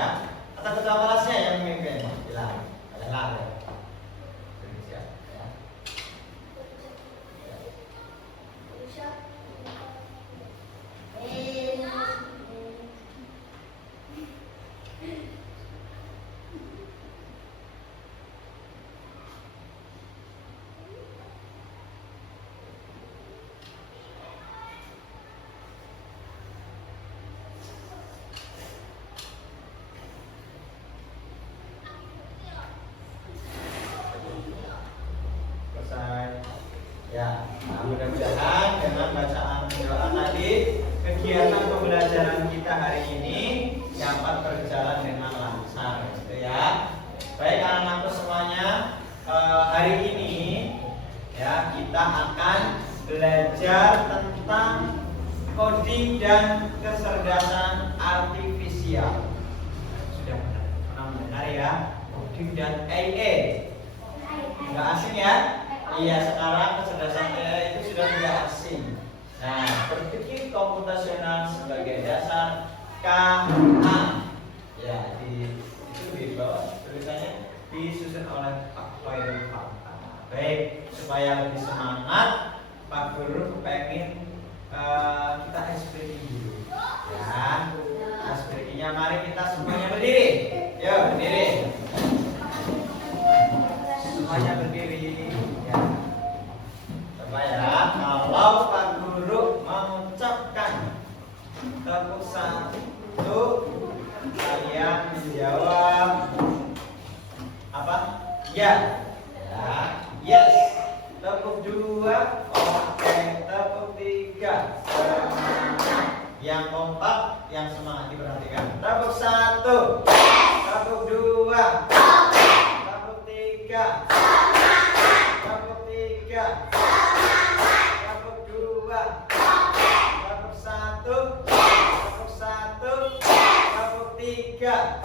ya. Atau ketua kelasnya yang memimpin, bilang, adalah ya. Ya, nah mudah-mudahan dengan bacaan doa tadi kegiatan pembelajaran kita hari ini dapat berjalan dengan lancar, gitu ya. Baik anak-anakku semuanya, hari ini ya kita akan belajar tentang coding dan kecerdasan artifisial. Sudah pernah mendengar ya, coding dan AI? Nggak asing ya? Iya, sekarang kecerdasan AI itu sudah tidak asing. Nah, berpikir komputasional sebagai dasar KA. Ya, itu di bawah tulisannya disusun oleh Pak Khairul Fatah. Baik, supaya lebih semangat, Pak Guru pengen kita ice breaking dulu. Ya, ice breakingnya mari kita semuanya berdiri. Yuk, berdiri. Semuanya berdiri. Ya, kalau Pak Guru mengucapkan tepuk satu, kalian menjawab apa? Ya. Ya, yes. Tepuk dua, oke. Tepuk tiga, semangat. Yang kompak, yang semangat diperhatikan. Tepuk satu, tepuk dua, tepuk tiga, tepuk tiga. Tiga,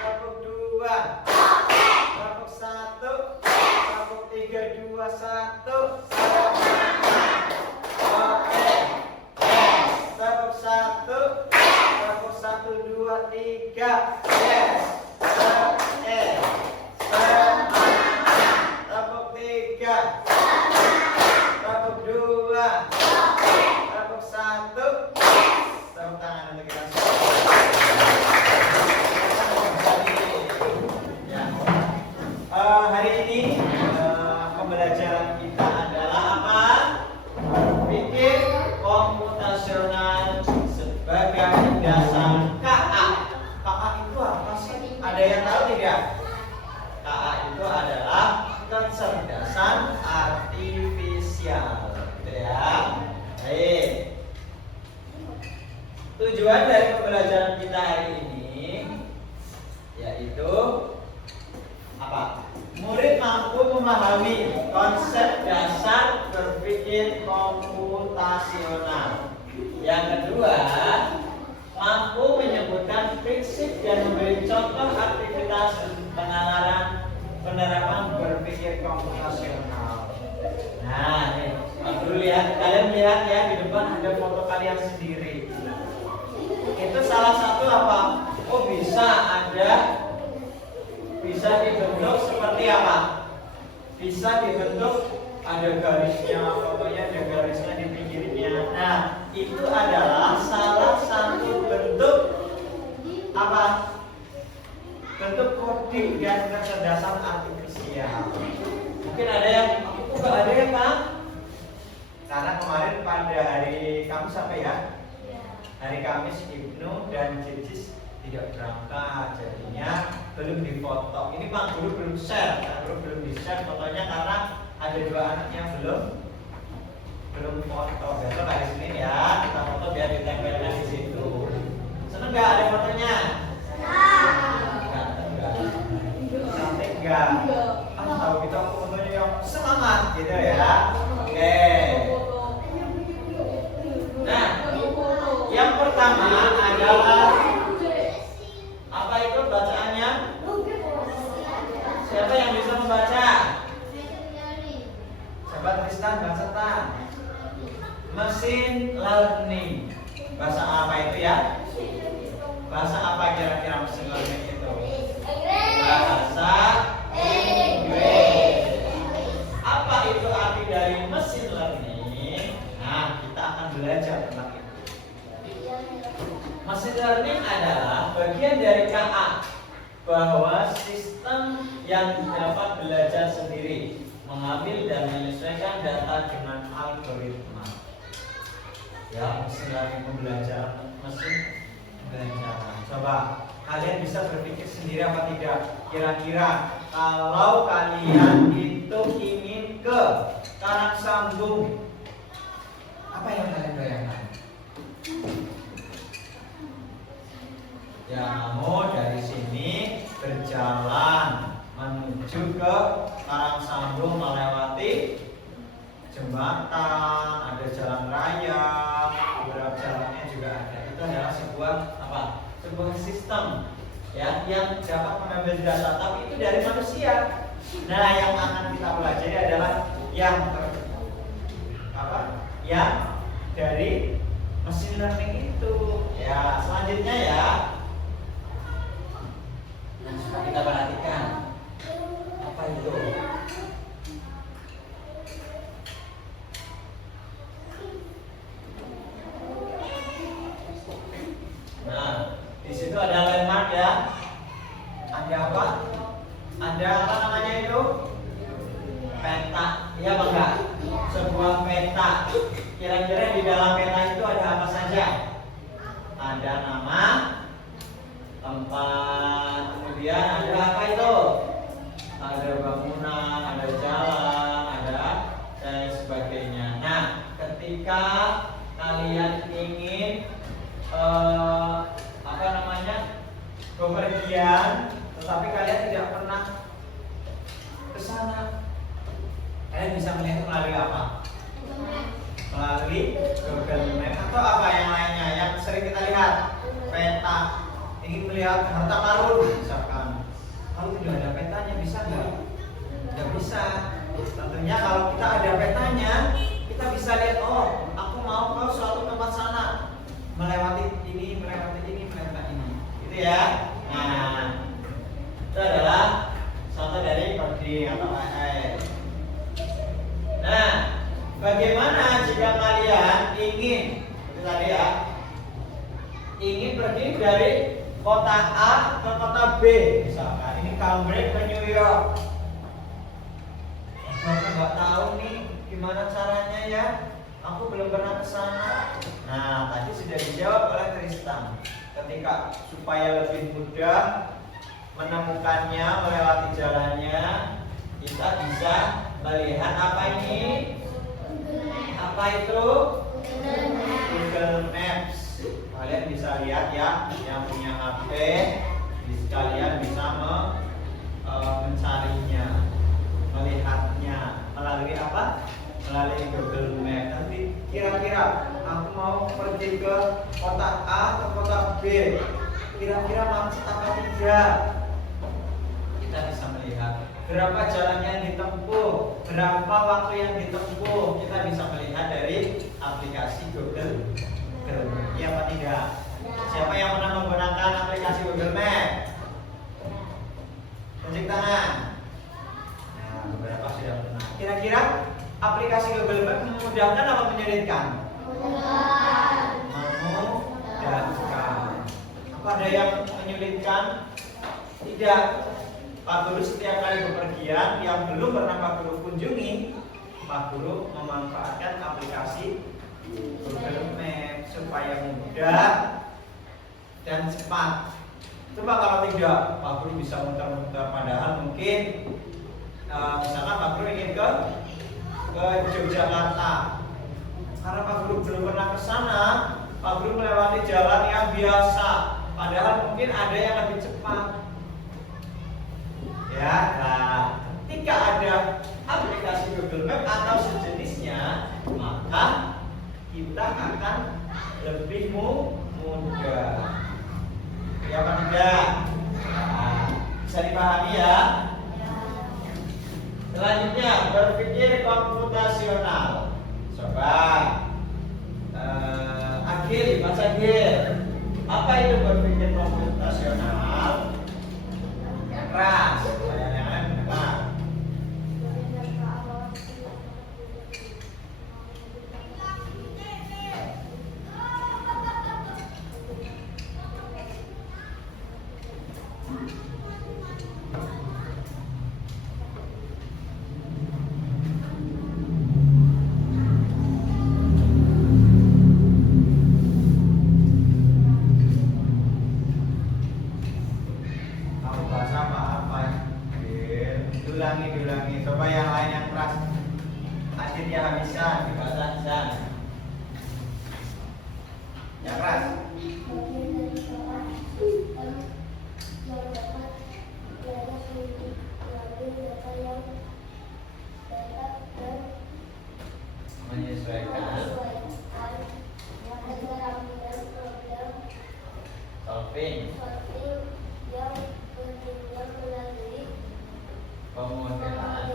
tepuk dua, tepuk satu, tepuk tiga, dua, satu, oke, yes, tepuk satu, dua, tiga, yes, oke, semangat, tepuk tiga, tepuk dua, tepuk satu, tepuk tangan untuk kita semua. Hari ini pembelajaran kita adalah apa? Berpikir komputasional sebagai dasar KA. KA itu apa sih? Ada yang tahu tidak? KA itu adalah kecerdasan artifisial, gitu ya. Baik. Tujuan dari pembelajaran kita hari ini yaitu apa? Murid mampu memahami konsep dasar berpikir komputasional. Yang kedua, mampu menyebutkan prinsip dan memberi contoh aktivitas penerapan berpikir komputasional. Nah, nih, dulu lihat, kalian lihat ya, di depan ada foto kalian sendiri. Itu salah satu apa? Oh, bisa dibentuk seperti apa? Bisa dibentuk ada garisnya, fotonya ada garisnya di pinggirnya. Nah, itu adalah salah satu bentuk apa? Bentuk coding dan kecerdasan artifisial. Mungkin ada yang nggak ada ya Pak? Karena kemarin pada hari Kamis apa ya? Hari Kamis Ibnu dan Jejis tidak berangkat, jadinya belum difoto. Ini Pak Guru belum share, Pak Guru belum di-share fotonya karena ada dua anak yang belum foto. Besok hari Senin ya, kita foto biar ditempelkan di situ. Seneng nggak ada fotonya? Enggak. Tahu kita fotonya yang semangat gitu ya. Oke. Nah, yang pertama adalah apa itu bacaannya? Siapa yang bisa membaca? Sahabat Tristan, bahasa Tan. Mesin learning. Bahasa apa itu ya? Bahasa apa kira-kira? machine learning adalah bagian dari KA, bahwa sistem yang dapat belajar sendiri, mengambil dan menyesuaikan data dengan algoritma. Ya, machine learning pembelajaran, mesin pembelajaran. Coba kalian bisa berpikir sendiri apa tidak? Kira-kira kalau kalian itu ingin ke karang sambung, apa yang kalian bayangkan? Ya, kamu dari sini berjalan menuju ke karang sambung melewati jembatan, ada jalan raya, beberapa jalannya juga ada. Itu adalah sebuah apa? Sebuah sistem ya yang dapat mengambil data, tapi itu dari manusia. Nah, yang akan kita pelajari adalah yang yang dari machine learning itu. Ya, selanjutnya ya. Nah, coba kita perhatikan apa itu. Nah, di situ ada landmark ya. Ada apa? Ada apa namanya itu? Peta. Iya bangga. Sebuah peta. Kira-kira di dalam peta itu ada apa saja? Ada nama, tempat, kemudian ada apa itu? Ada bangunan, ada jalan, ada dan sebagainya. Nah, ketika kalian ingin bepergian, tetapi kalian tidak pernah ke sana, kalian bisa melihat melalui apa? Melalui Google Map atau apa yang lainnya yang sering kita lihat, peta. Ingin melihat harta karun misalkan, kalau tidak ada petanya bisa nggak? Nggak bisa. Tentunya kalau kita ada petanya, kita bisa lihat, oh aku mau ke suatu tempat sana, melewati ini, melewati ini, melewati ini, gitu ya. Nah, itu adalah contoh dari coding atau AI. Nah, bagaimana jika kalian ingin, seperti tadi ya, ingin pergi dari kota A ke kota B, misalkan ini Cambridge ke New York. Saya nggak tahu nih gimana caranya ya, aku belum pernah ke sana. Nah, tadi sudah dijawab oleh Tristan. Ketika supaya lebih mudah menemukannya, melewati jalannya, kita bisa melihat apa ini? Apa itu? Google Maps. Kalian bisa lihat ya, yang punya HP, kalian bisa mencarinya, melihatnya melalui apa? Melalui Google Maps. Nanti kira-kira aku mau pergi ke kota A ke kota B, kira-kira macet apa tidak? Kita bisa melihat berapa jalan yang ditempuh, berapa waktu yang ditempuh. Kita bisa melihat dari aplikasi Google. Iya apa tidak? Siapa yang pernah menggunakan aplikasi Google Map? Tunjuk tangan. Nah, beberapa sudah pernah. Kira-kira aplikasi Google Map memudahkan atau menyulitkan? Memudahkan. Apa ada yang menyulitkan? Tidak. Pak Guru setiap kali bepergian yang belum pernah Pak Guru kunjungi, Pak Guru memanfaatkan aplikasi Google Map supaya mudah dan cepat. Coba kalau tidak, Pak Guru bisa muter-muter. Padahal mungkin misalkan Pak Guru ingin ke Yogyakarta, karena Pak Guru belum pernah ke sana, Pak Guru melewati jalan yang biasa, padahal mungkin ada yang lebih cepat. Ya, nah, ketika ada aplikasi Google Map atau sejenisnya, maka kita akan lebih mudah. Ya apa tidak? Nah, bisa dipahami ya. Selanjutnya, berpikir komputasional. Coba Agil, Mas Agil, apa itu berpikir komputasional? Yang keras, yang benar. solving yang bertindak melalui pemodelan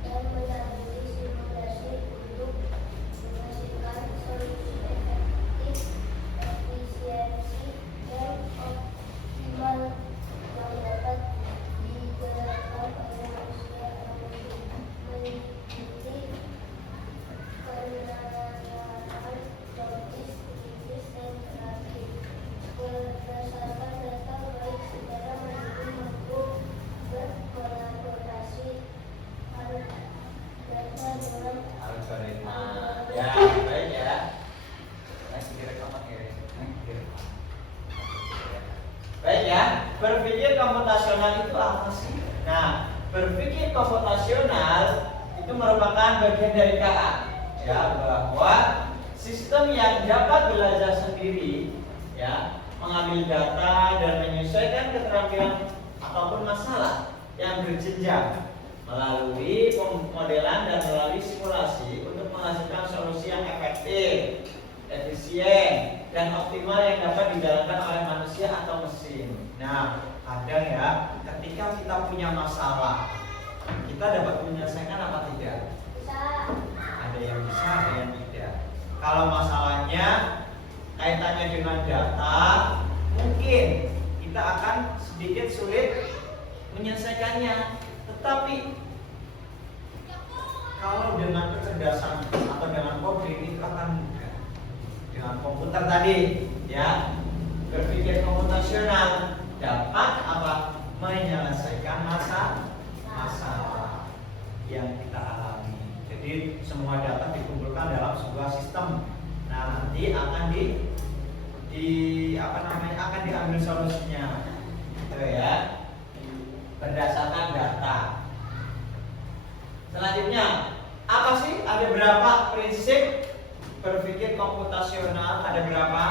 dan melalui simulasi untuk menghasilkan solusi efektif, efisiensi, dan optimal yang dapat dijalankan oleh manusia yang mengikuti penerapan logis, kritis, dan kreatif berdasarkan data baik secara mandiri maupun berkolaborasi data dengan algoritma. Ya, baik ya. Baik ya, berpikir komputasional itu apa sih? Nah, berpikir komputasional itu merupakan bagian dari KA, ya, bahwa sistem yang dapat belajar sendiri, ya, mengambil data dan menyesuaikan keterampilan ataupun masalah yang berjenjang melalui pemodelan dan melalui simulasi untuk menghasilkan solusi yang efektif, efisien, dan optimal yang dapat dijalankan oleh manusia atau mesin. Nah, kadang ya, ketika kita punya masalah, kita dapat menyelesaikan apa tidak? bisa Ada yang bisa, ada yang tidak. Kalau masalahnya kaitannya dengan data, mungkin kita akan sedikit sulit menyelesaikannya. Tetapi kalau dengan kecerdasan atau dengan coding itu akan mudah. Dengan komputer tadi, ya, berpikir komputasional dapat apa? Menyelesaikan masalah yang kita alami. Jadi semua data dikumpulkan dalam sebuah sistem. Nah, nanti akan akan diambil solusinya, gitu ya, berdasarkan data. Selanjutnya, apa sih? Ada berapa prinsip berpikir komputasional? Ada berapa?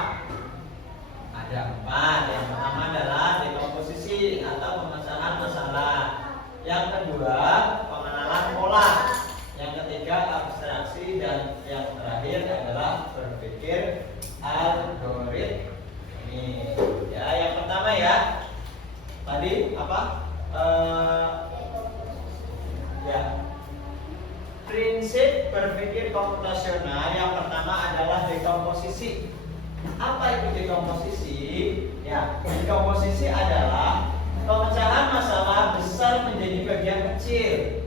Ada 4. Yang pertama adalah dekomposisi atau pemecahan masalah. Yang kedua, pengenalan pola. Yang ketiga, abstraksi, dan yang terakhir adalah berpikir algoritma. Ini ya, yang pertama ya. Tadi apa? Ya. Prinsip berpikir komputasional yang pertama adalah dekomposisi. Apa itu dekomposisi? Ya, dekomposisi adalah pemecahan masalah besar menjadi bagian kecil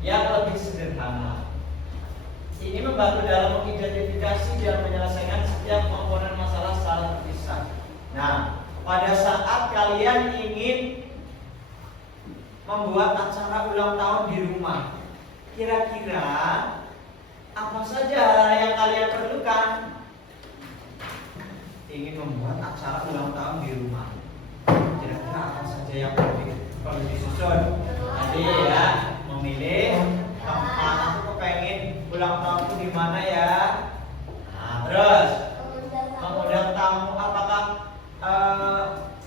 yang lebih sederhana. Ini membantu dalam mengidentifikasi dan menyelesaikan setiap komponen masalah secara terpisah. Nah, pada saat kalian ingin membuat acara ulang tahun di rumah, kira-kira apa saja yang kalian perlukan? Ingin membuat acara ulang tahun di rumah, kira-kira apa saja yang perlu disusun? Tadi ya, memilih tempat. Aku pengen ulang tahunku di mana ya? Nah, terus mengundang tamu. Apakah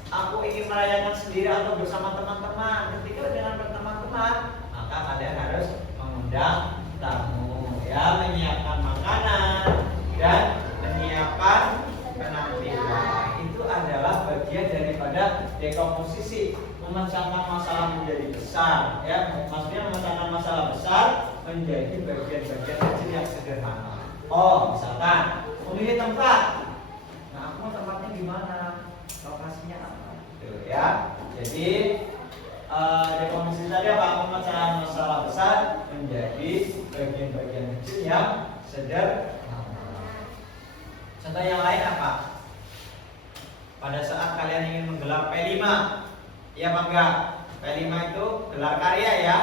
aku ingin merayakan sendiri atau bersama teman-teman? Ketika dengan teman-teman, maka kalian harus mengundang tamu, ya, menyiapkan makanan dan menyiapkan penampilan. Itu adalah bagian daripada dekomposisi, memecahkan masalah menjadi besar, ya, maksudnya memecahkan masalah besar menjadi bagian-bagian kecil yang sederhana. Oh, misalkan memilih tempat. Nah, aku mau tempatnya di mana? Lokasinya apa? Tuh, ya. Jadi dekomposisi tadi apa? Pemecahan masalah besar menjadi bagian-bagian kecil yang sederhana. Contoh yang lain apa? Pada saat kalian ingin menggelar P5, ya apa enggak? P5 itu gelar karya ya.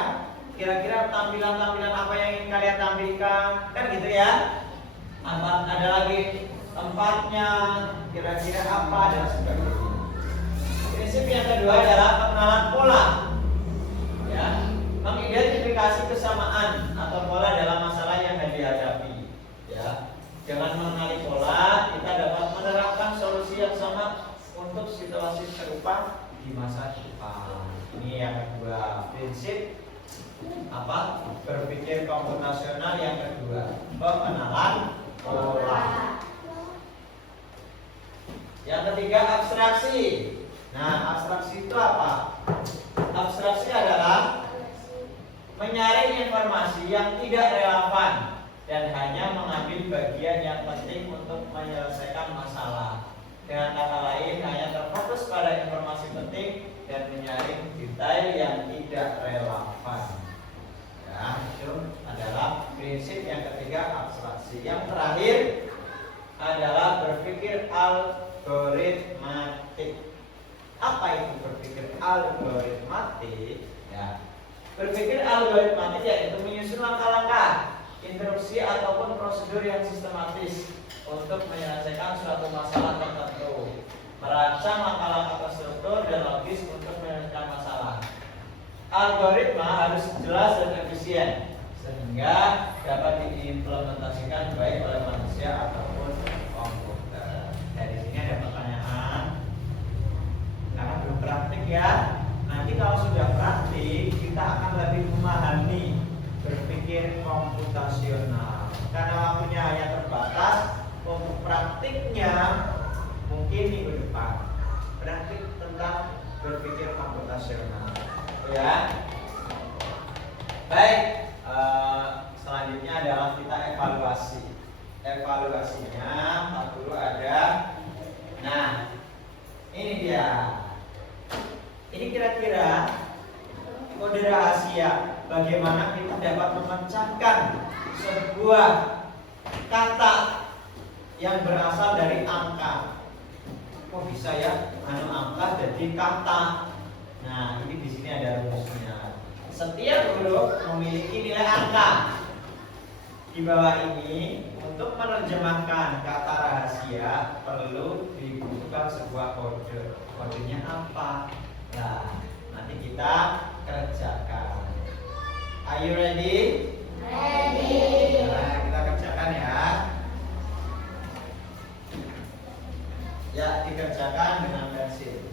Kira-kira tampilan-tampilan apa yang ingin kalian tampilkan? Kan gitu ya. Ada lagi tempatnya, kira-kira apa, dan sebagainya. Prinsip yang kedua adalah pengenalan pola, ya, mengidentifikasi kesamaan atau pola dalam masalah yang dihadapi, ya. Dengan mengenali pola, kita dapat menerapkan solusi yang sama untuk situasi serupa di masa depan. Ini yang kedua, prinsip apa? Berpikir komputasional yang kedua, pengenalan pola. Yang ketiga abstraksi. Nah, abstraksi itu apa? Abstraksi adalah menyaring informasi yang tidak relevan dan hanya mengambil bagian yang penting untuk menyelesaikan masalah. Dengan kata lain, hanya terfokus pada informasi penting dan menyaring detail yang tidak relevan. Ya, itu adalah prinsip yang ketiga, abstraksi. Yang terakhir adalah berpikir algoritmatik. Apa itu berpikir algoritmatik? Ya, berpikir algoritmatik yaitu menyusun langkah-langkah, instruksi ataupun prosedur yang sistematis untuk menyelesaikan suatu masalah tertentu, merancang langkah-langkah terstruktur dan logis untuk menyelesaikan masalah. Algoritma harus jelas dan efisien sehingga dapat diimplementasikan baik oleh manusia ataupun komputer. Dari sini ada pertanyaan, karena belum praktik ya. Nanti kalau sudah praktik, kita akan lebih memahami berpikir komputasional. Karena waktunya hanya terbatas, untuk praktiknya mungkin minggu depan. Praktik tentang berpikir komputasional, ya. Baik, selanjutnya adalah kita evaluasi. Evaluasinya tak dulu ada. Nah, ini dia. Ini kira-kira kode rahasia bagaimana kita dapat memecahkan sebuah kata yang berasal dari angka. Kok bisa ya? Angka jadi kata. Nah, ini di sini ada rumusnya. Setiap huruf memiliki nilai angka. Di bawah ini untuk menerjemahkan kata rahasia perlu dibutuhkan sebuah kode. Kodenya apa? Nah, nanti kita kerjakan. Are you ready? Ready. Nah, kita kerjakan ya. Ya, dikerjakan dengan pensil.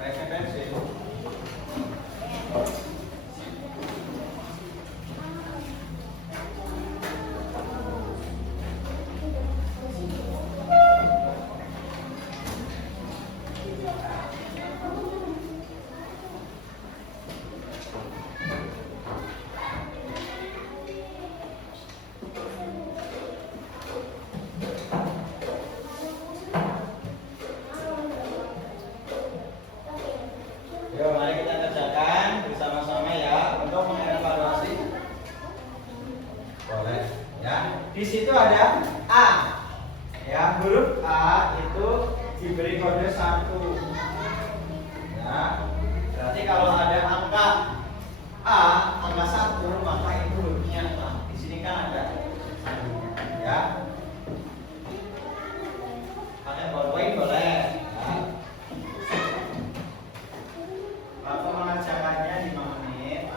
Pakai pensil. Yuk, mari kita kerjakan bersama-sama ya untuk mengevaluasi. Boleh, ya. Di situ ada A. Ya, huruf A itu diberi kode 1. Ya. Berarti kalau ada angka A, angka 1, maka itu hurufnya A. Di sini kan ada 1. Ya. Pakai ballpoint boleh. Ya. Waktu mengerjakannya 5 menit.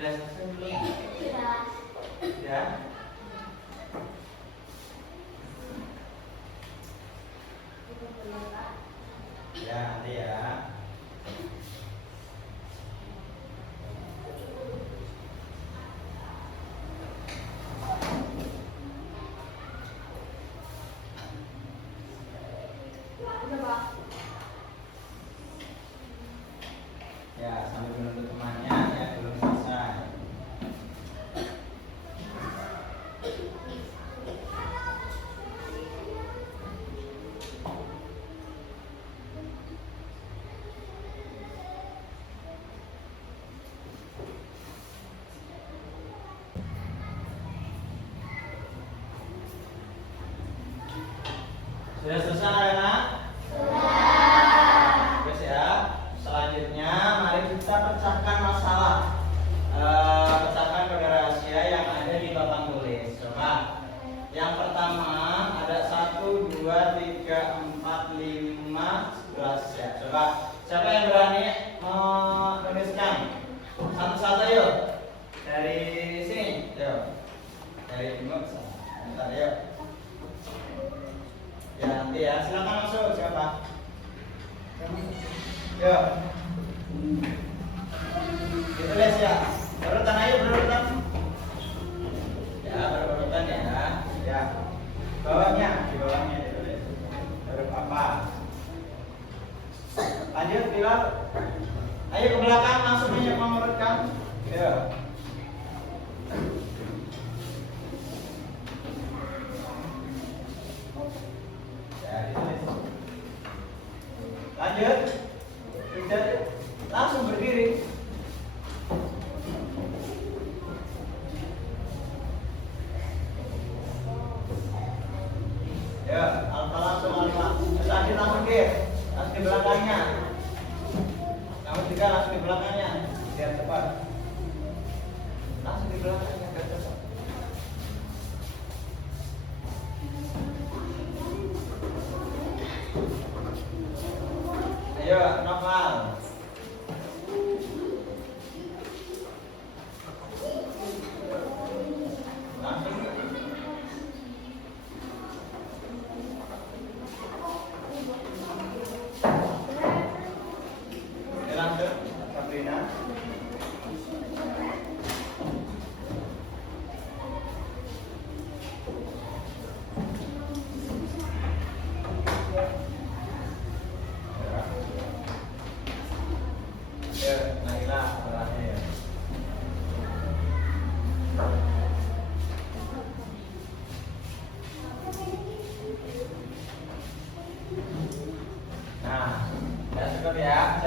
Sudah selesai belum? Sudah. Sudah? Ya, nanti ya. Udah, Pak. Ya, sambil menunggu temannya ya, belum selesai. Sudah selesai anak? Terus ya, selanjutnya mari kita pecahkan masalah. Pecahkan kode rahasia yang ada di papan tulis. Coba. Yang pertama ada 1, 2, 3, 4, 5, 11 ya. Coba. Siapa yang berani menuliskan? Satu-satu yuk. Dari sini, yuk. Dari timur ke sana. Bentar, yuk. Ya nanti ya, silakan masuk siapa? Yuk. Ditulis ya. Berurutan ayo berurutan. Ya berurutan ya. Ya. Bawahnya, di bawahnya ditulis. Huruf apa? Lanjut Bilal. Ayo ke belakang langsung aja mengurutkan. Yuk. Lanjut, tidak langsung berdiri. Ya, alfa langsung alfa. Tadi langsung dir, langsung di belakangnya. Kamu juga langsung di belakangnya, biar cepat. Langsung di belakangnya biar cepat. Ayo, normal. Langsung. Lanjut, Sabrina. Ya, Naila terakhir. Nah, ya cukup ya.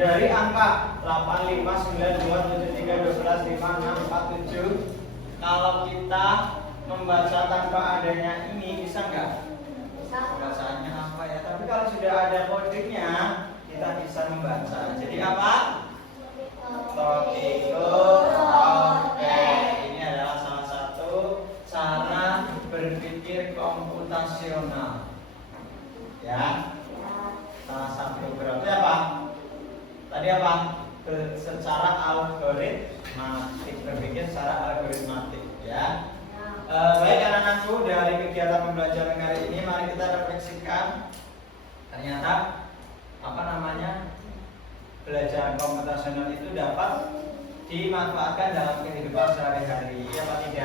Dari angka 8, 5, 9, 2, 7, 3, 12, 5, 6, 4, 7, kalau kita membaca tanpa adanya ini bisa nggak? Bacaannya apa ya? Tapi kalau sudah ada kodenya, kita bisa membaca. Jadi apa? Totiko Toke. Ini adalah salah satu cara berpikir komputasional. Ya. Salah satu berarti apa? Tadi apa? Secara algoritmatik, berpikir secara algoritmatik, ya. Baik anak-anakku, dari kegiatan pembelajaran kali ini mari kita refleksikan. Ternyata apa namanya? Belajar komputasional itu dapat dimanfaatkan dalam kehidupan sehari-hari, apa tidak?